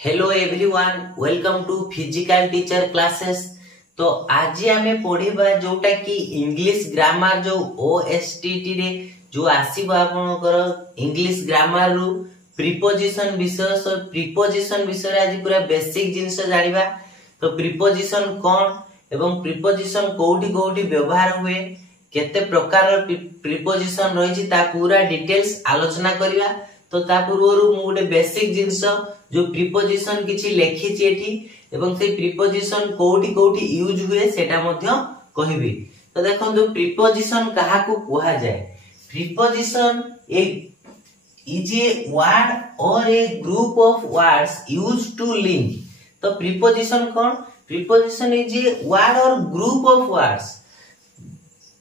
Hello everyone, welcome to physical teacher classes. तो आज आमे पढ़िबा जोटा कि इंग्लिश ग्रामर जो ओएसटीटी रे जो आसीबो आपनकर इंग्लिश ग्रामर रु प्रीपोजिशन विषय। सो प्रीपोजिशन विषय रे आज पूरा बेसिक जिंस जानिबा। तो प्रीपोजिशन कोन एवं प्रीपोजिशन कोठी कोठी व्यवहार हुए, केते प्रकार प्रीपोजिशन रहिछि ता पूरा डिटेल्स आलोचना करिवा। तो ता पूर्वरु मु गोटे बेसिक जिंस जो प्रीपोजिशन किछि लेखिछि एठी एवं से प्रीपोजिशन कोठी कोठी यूज हुए सेटा मध्य कहिबी। तो देखो जो प्रीपोजिशन कहा को कहा जाए, preposition is a word or a group of words used to link. तो प्रीपोजिशन कौन? Preposition is a word or group of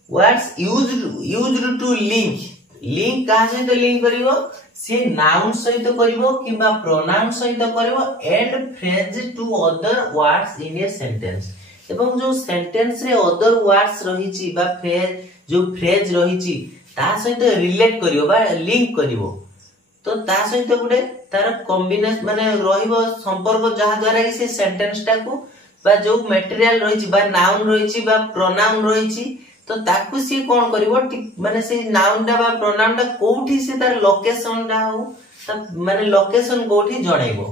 words used to link. Link कहा सहित लिंक करिवो, से नाउन सहित करिवो किबा प्रोनाउन सहित करिवो and phrase to other words in a sentence. एवं जो सेंटेंस रे अदर वर्ड्स रहिछि बा फ्रेज रहिछि ता सहित रिलेट करिवो बा लिंक करिवो। तो ता सहित गुडे तार कॉम्बिनेशन माने रहिबो संपर्क जहा द्वारा कि से सेंटेंस टा को बा जो मटेरियल रहिछि बा नाउन रहिछि बा प्रोनाउन रहिछि तो ताकू सी कोन करिवो माने से नाउन डा बा प्रोनाउन डा कोठी से तार लोकेशन डा हो माने लोकेशन कोठी जणाइबो।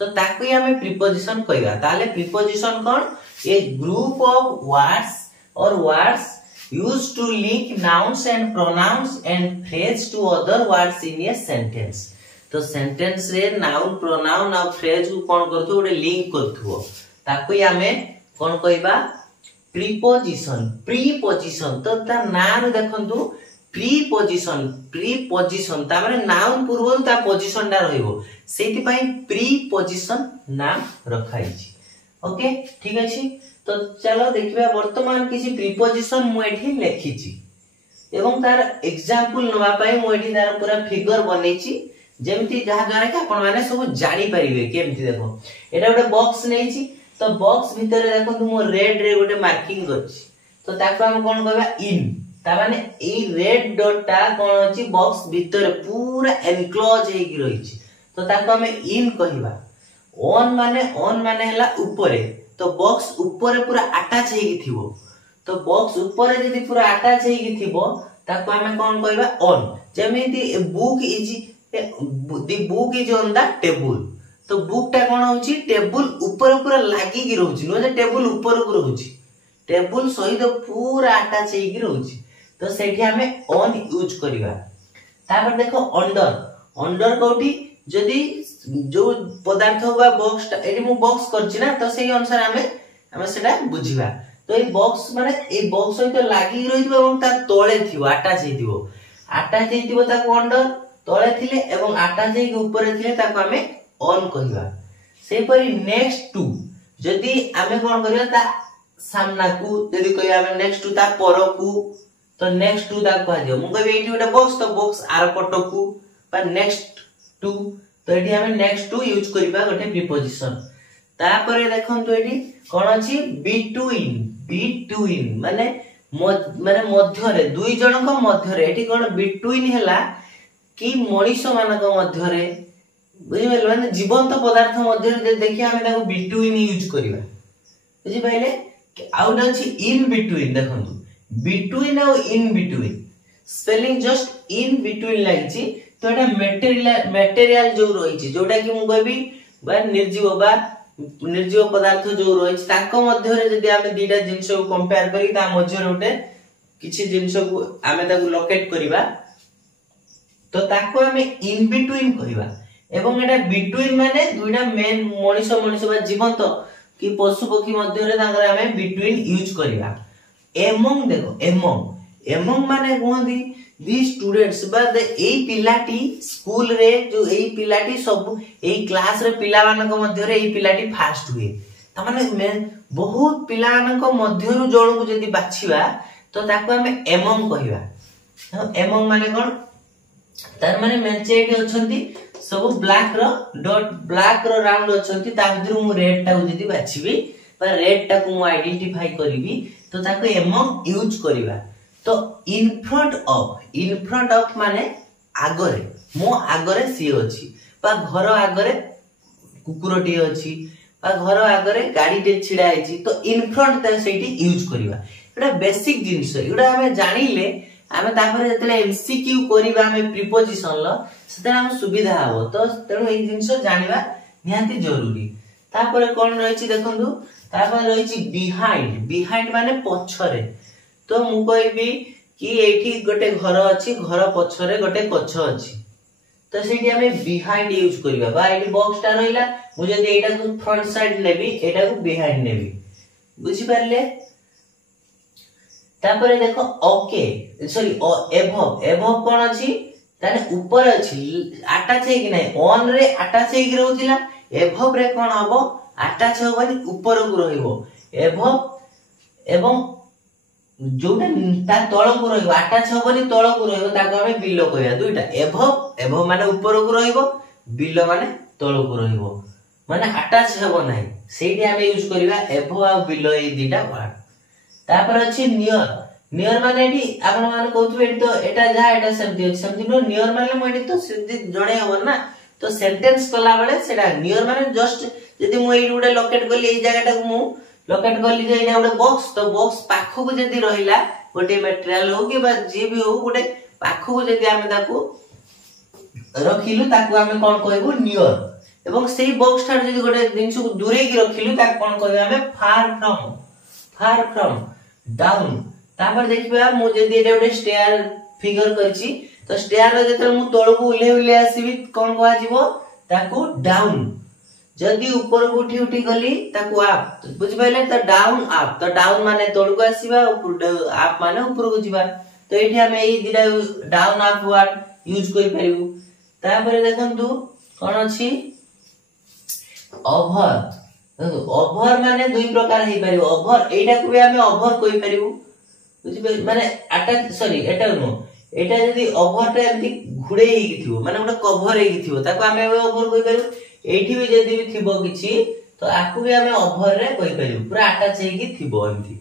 तो ताकू हमें प्रीपोजिशन कहबा। ताले प्रीपोजिशन कोन? A group of words or words used to link nouns and pronouns and phrase to other words in a sentence. तो सेंटेंस रे नाउन प्रोनाउन और फ्रेज को कोन करथु ओडे लिंक करथु ताकू हमें कोन कहबा? प्रीपोजिशन। प्रीपोजिशन तो ता नाम देखंतु प्रीपोजिशन ता माने नाउन पूर्व ता पोजीशन डा रहइबो, सेति पई प्रीपोजिशन नाम रखाई छी। ओके ठीक अछि। तो चलो देखिबा वर्तमान किसी प्रीपोजिशन मु एठी लेखि छी एवं तार एग्जांपल नवा पई मु एठी तार पूरा फिगर बनै छी जेमति जहा द्वारा कि आपण माने सब जानि परिबे। केमति देखो एटा गोटे बॉक्स नै छी, तो बॉक्स भीतर देखो तुम रेड रे गोटे मार्किंग करछि। तो ताको हम कोन कहबा? इन। ता माने ए रेड डॉट ता कोन अछि बॉक्स भीतर पूरा एनक्लोज हे कि रहिछि, तो ताको हम इन कहबा। ऑन माने हला ऊपरे, तो बॉक्स ऊपरे पूरा अटैच हे कि थिबो। तो बॉक्स ऊपरे जदी पूरा अटैच हे कि थिबो ताको हम कोन कहबा? ऑन। जेमिति book is on the table. तो बुक टा कोन होछि टेबल ऊपर पूरा लागी कि रहउछि, नो जे टेबल ऊपर को रहउछि, टेबल सहित पूरा अटैच हे कि रहउछि। तो सेठी हमें ऑन यूज करिवा। तापर देखो अंडर कोठी जदी जो पदार्थ होबा बॉक्स एडी मु बॉक्स करछि ना, तो सेही अनुसार हमें सेटा बुझिबा। तो ए बॉक्स माने ए बॉक्स सहित लागी रहिबो एवं ता तळे थिबो, अटैच हेतिबो ताको अंडर, तळे थिले एवं अटैच हे कि ऊपर थिले ताको हमें ऑन कहबा। से परी नेक्स्ट टू जदी आमे कोन करिया ता सामना को जदी कहया आमे नेक्स्ट टू ता पर को, तो नेक्स्ट टू ता कह दियो। मु कहबे एठी गोटे बॉक्स, तो बॉक्स आर पट को बा नेक्स्ट टू, तो एठी आमे नेक्स्ट टू यूज करबा गोटे प्रीपोजिशन। तापरे देखंतु एठी कोन अछि? बिटवीन माने मध्य रे, दुई जन को मध्य रे। एठी कोन बिटवीन हैला कि मनीष मानक मध्य रे, बुझिबेल माने जीवंत पदार्थ मध्य रे देखि हमें ताको बिटवीन यूज करिवा। बुझि पाइले? आउट अछि इन बिटवीन। देखंतु बिटवीन और in between spelling just in between लागि छी। तो एटा मटेरियल जो रहि छी, जोटा कि मु कहबी बा निर्जीव पदार्थ जो रहि छी ताको मध्य रे जदी हमें दीटा जिंस को कंपेयर करी ता मध्य रे उठे किछि जिंस को हमें ताको लोकेट करिवा, तो ताको हमें इन बिटवीन कहिबा। एवं एटा बिटवीन माने दुइटा मेन मनीष बा जीवंत कि पशु पक्षी मध्य रे तांगर हमें बिटवीन यूज करिवा। एमंग देखो एमंग माने कोहंदी दी स्टूडेंट्स बा ए पिलाटी स्कूल रे जो ए पिलाटी सब ए क्लास रे पिला मानक मध्य रे ए पिलाटी फास्ट हुए। त माने बहुत पिला मानक मध्य रु जण को जदी बाछिबा तो ताको हमें एमंग कहिबा। एमंग माने कोन? तार माने मेंचेट अछंती सब ब्लैक रो डॉट ब्लैक रो राउंड अछंती, ता भीतर मु रेड टा को जदी बाछिबी बा रेड टा को मु आइडेंटिफाई करिवि तो ताको एमंग यूज करिवा। तो इन फ्रंट ऑफ माने आगरे, मो आगरे सी अछि बा घर आगरे कुकुरटी अछि बा घर आगरे गाड़ीटे छिड़ा है तो इन फ्रंट सेठी यूज करवा एटा बेसिक जिंस एटा हमें जानिले आमे तापर जतले एमसीक्यू करबा हमें प्रीपोजिशन ल सेते हम सुविधा हो तो तेणु ए जिंस जानिबा निहांती जरूरी तापर कोन रहिछि देखंतु तापर रहिछि बिहाइंड बिहाइंड माने पछरे तो मु कहबी कि एठी गोटे घर अछि घर पछरे गोटे कच्छ अछि तो सेठी हमें बिहाइंड यूज करबा बा एठी बॉक्सटा रहिला मु जदी एटा को फ्रंट साइड लेबी एटा को बिहाइंड नेबी बुझी परले तापर देखो ओके सॉरी एभव एभव कोन अछि ताने ऊपर अछि अटैच है कि नै ऑन रे अटैच है कि रहउतिला एभव रे कोन हबो अटैच होबनी ऊपर को रहिबो एभव एवं जोटा ता तळ को रहिबो अटैच होबनी तळ को रहिबो ताको हमें बिलो कहया दुईटा एभव एभव माने ऊपर को रहिबो बिलो माने तळ को रहिबो माने अटैच हेबो नै सेठी हमें यूज करबा एभव आ बिलो ए दीटा वर्ड तापर अछि नियर नियर माने एठी आपण माने कहथु एठी तो एटा जा एटा सेमति नो नियर माने म एठी तो सिद्धि जणे हो ना तो सेंटेंस कला बेले सेटा नियर माने जस्ट यदि मु एठी उडे लोकेट करली ए जगहटा को मु लोकेट करली जे एटा उडे बॉक्स तो बॉक्स पाखो को यदि रहिला गोटे मटेरियल हो कि बा जे भी हो गोटे पाखो को यदि आमे ताको रखिलु ताको आमे कोन कहबो नियर एवं सेही बॉक्स ठार यदि गोटे जिंस को दूरे की रखिलु ता कोन कहबो आमे फार फ्रॉम डाउन तापर देखिबा मु जदी एटा गोटे स्टेयर फिगर करछि तो स्टेयर रे जते मु तळ को उले उले आसीबी कोन कहआ जीवो ताको डाउन जदी ऊपर को उठी उठी गली ताको अप बुझ पाइले तो डाउन अप तो डाउन माने तळ को आसीबा ऊपर अप माने ऊपर को जीवा तो एठी हम एई दिरा डाउन अप वर्ड यूज करि परिबु तापर देखंतु कोन अछि ओवर देखो ओवर माने दुई प्रकार हे परिबो ओवर एटा को भी हमें ओवर कहि परिबो बुझि माने अटैच सॉरी एटा नो एटा यदि ओवर टा एमति घुडे हेगी थिबो माने ओटा कवर हेगी थिबो ताको हमें ओवर कहि परिबो एठी भी यदि भी थिबो किछि तो आकु भी हमें ओवर रे कहि परिबो पूरा अटैच हेगी थिबो एमति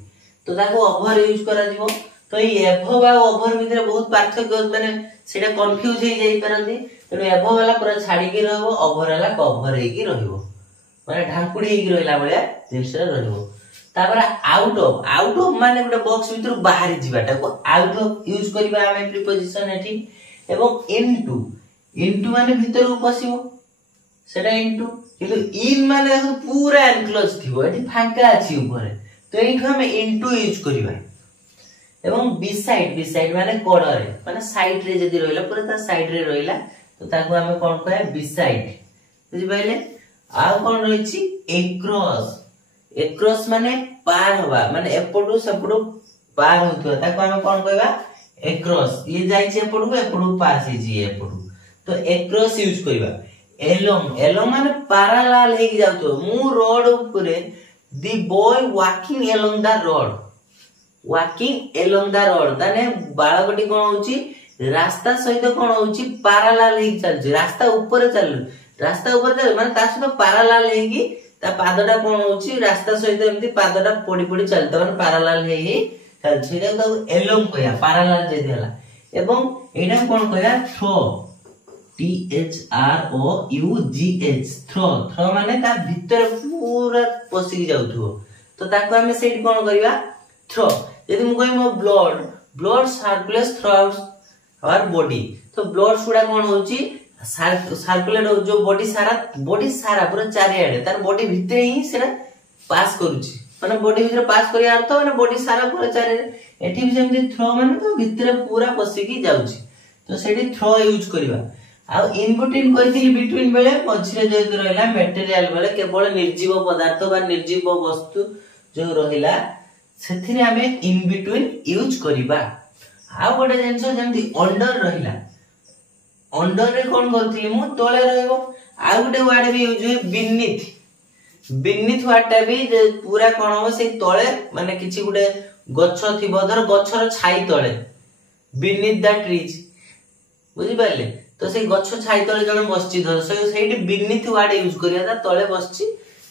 तो ताको ओवर यूज करा जिवो तो ई एभव आ ओवर भितरे बहुत पार्थक्य माने सेटा कंफ्यूज हे जाई परंती तो एभव वाला पूरा छाडी के रहबो ओवर वाला कवर हेगी रहबो माने ढांकुडी हेगी रहला बळ्या जिंस रहबो तापर आउट ऑफ माने गोटे बॉक्स भीतर बाहर जीवाटा को आउट ऑफ यूज करबा हमें प्रीपोजिशन एठी एवं इनटू माने भीतर को पसिबो सेटा इनटू किंतु इन माने पूरा एनक्लोज थिबो एठी फांका अछि ऊपर तो एठो हमें इनटू यूज करबा एवं बिसाइड माने कोडरे माने साइड रे जदी रहला पूरा ता साइड रे रहला तो ताको हमें कोन कहै बिसाइड बुझि पाइले आ कोन रहिछि एक्रॉस माने पार होबा माने एपडू सेपडू पार होतबा ताको हम कोन कहबा एक्रॉस ये जाई छे एपडू पास हे जी एपडू तो एक्रॉस यूज करबा एलोंग माने पैरेलल हे जाउतो मु रोड ऊपरे दी boy walking along the road ताने बाळगटी कोन होची रास्ता सहित कोन होची पैरेलल हे चलजी रास्ता ऊपर चल माने ता सहित पैरेलल हेगी ता पादडा कोन होची रास्ता सहित एमती पादडा पडी चलता माने पैरेलल हे चल छिरा तो एलोंग कहया पैरेलल जे देला एवं एडा कोन कहया थ्रो THROUGH थ्रो माने ता भीतर पूरा पसिक जाउथो तो ताको हमें सेट कोन करबा थ्रो यदि मु कहि मो blood circulates through our body तो ब्लड सुडा कोन होची सर्कुलेट जो बॉडी सारा पूरा चारियाडे तार बॉडी भितरे ही सेरा पास करूची माने बॉडी भितरे पास करिया अर्थ माने बॉडी सारा पूरा चारियाडे एठी भी जेमति थ्रो माने तो भितरे पूरा पसिकी जाउची तो सेठी थ्रो यूज करबा आ इन बिटवीन कहिथिली बिटवीन बेले मझिरे जे रहला मटेरियल बेले केवल निर्जीव पदार्थ बा निर्जीव वस्तु जो रहिला सेथिरे हमें इन बिटवीन यूज करबा आ गोटे जेंसो जेमति अंडर रहिला अंडर रे कोन करथिली मु तळे रहइबो आ गोटे वर्ड भी यूज होय बिनीथ वर्ड भी पूरा कोन हो से तळे माने किछि गोटे गच्छ थिबो धर गच्छर छाई तळे बिनीथ द ट्रीज बुझि पाले तो से गच्छ छाई तळे जण बसची धर सेठी बिनीथ वर्ड यूज करिया ता तळे बसची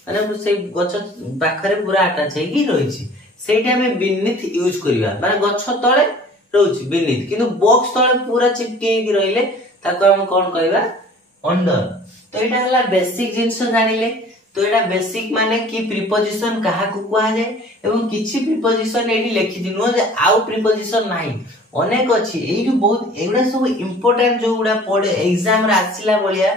माने से गच्छ पाखरे पूरा अटैच हे की रहिछि सेठी हमें बिनीथ यूज करिया माने गच्छ तळे रहउछि बिनीथ किंतु बॉक्स तळे पूरा चिपके की रहिले ताको हम कोन कहबा अंडर तो एटा हला बेसिक जिंस जानिले तो एटा बेसिक माने कि प्रीपोजिशन कहा को कुआ जाए एवं किछि प्रीपोजिशन एडी लिखि दिनो जे आउ प्रीपोजिशन नाही अनेक अछि एही बहुत एगुडा सब इंपोर्टेंट जो गुडा पड़े एग्जाम रे आसिला बलिया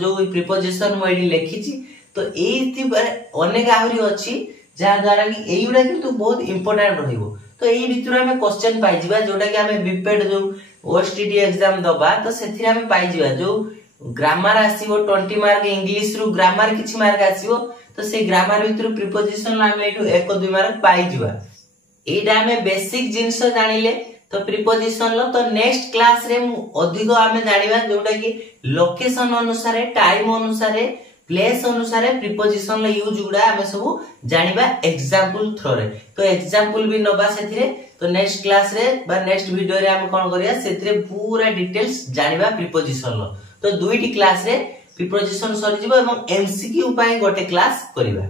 जो प्रीपोजिशन म एडी लिखिछि तो एथि अनेक आहुरी अछि जा द्वारा कि एयुडा किंतु बहुत इंपोर्टेंट रहिबो तो एही भितर हमें क्वेश्चन पाइ जिबा जोटा कि हमें बीपेड जो ओएसटीडी एग्जाम दबा तो सेथिरा हमें पाइ जिबा जो ग्रामर आसीबो 20 मार्क इंग्लिश रु ग्रामर किछि मार्क आसीबो तो से ग्रामर भितर प्रीपोजिशन हमें एठु 1-2 मार्क पाइ जिबा एडा हमें बेसिक जिंस जानिले तो प्रीपोजिशन लो तो नेक्स्ट क्लास रे अधिक हमें जानिबा जोटा कि लोकेशन अनुसार टाइम अनुसार प्लेस अनुसार प्रीपोजिशन ला यूज गुडा हमें सब जानिबा एग्जांपल थ्रो रे तो एग्जांपल भी नबा सेथिरे तो नेक्स्ट क्लास रे बा नेक्स्ट वीडियो रे हम कोन करिया सेथिरे पूरा डिटेल्स जानिबा प्रीपोजिशन लो तो दुईटी क्लास रे प्रीपोजिशन सरी जिवो एवं एमसीक्यू पई गोटे क्लास करिबा।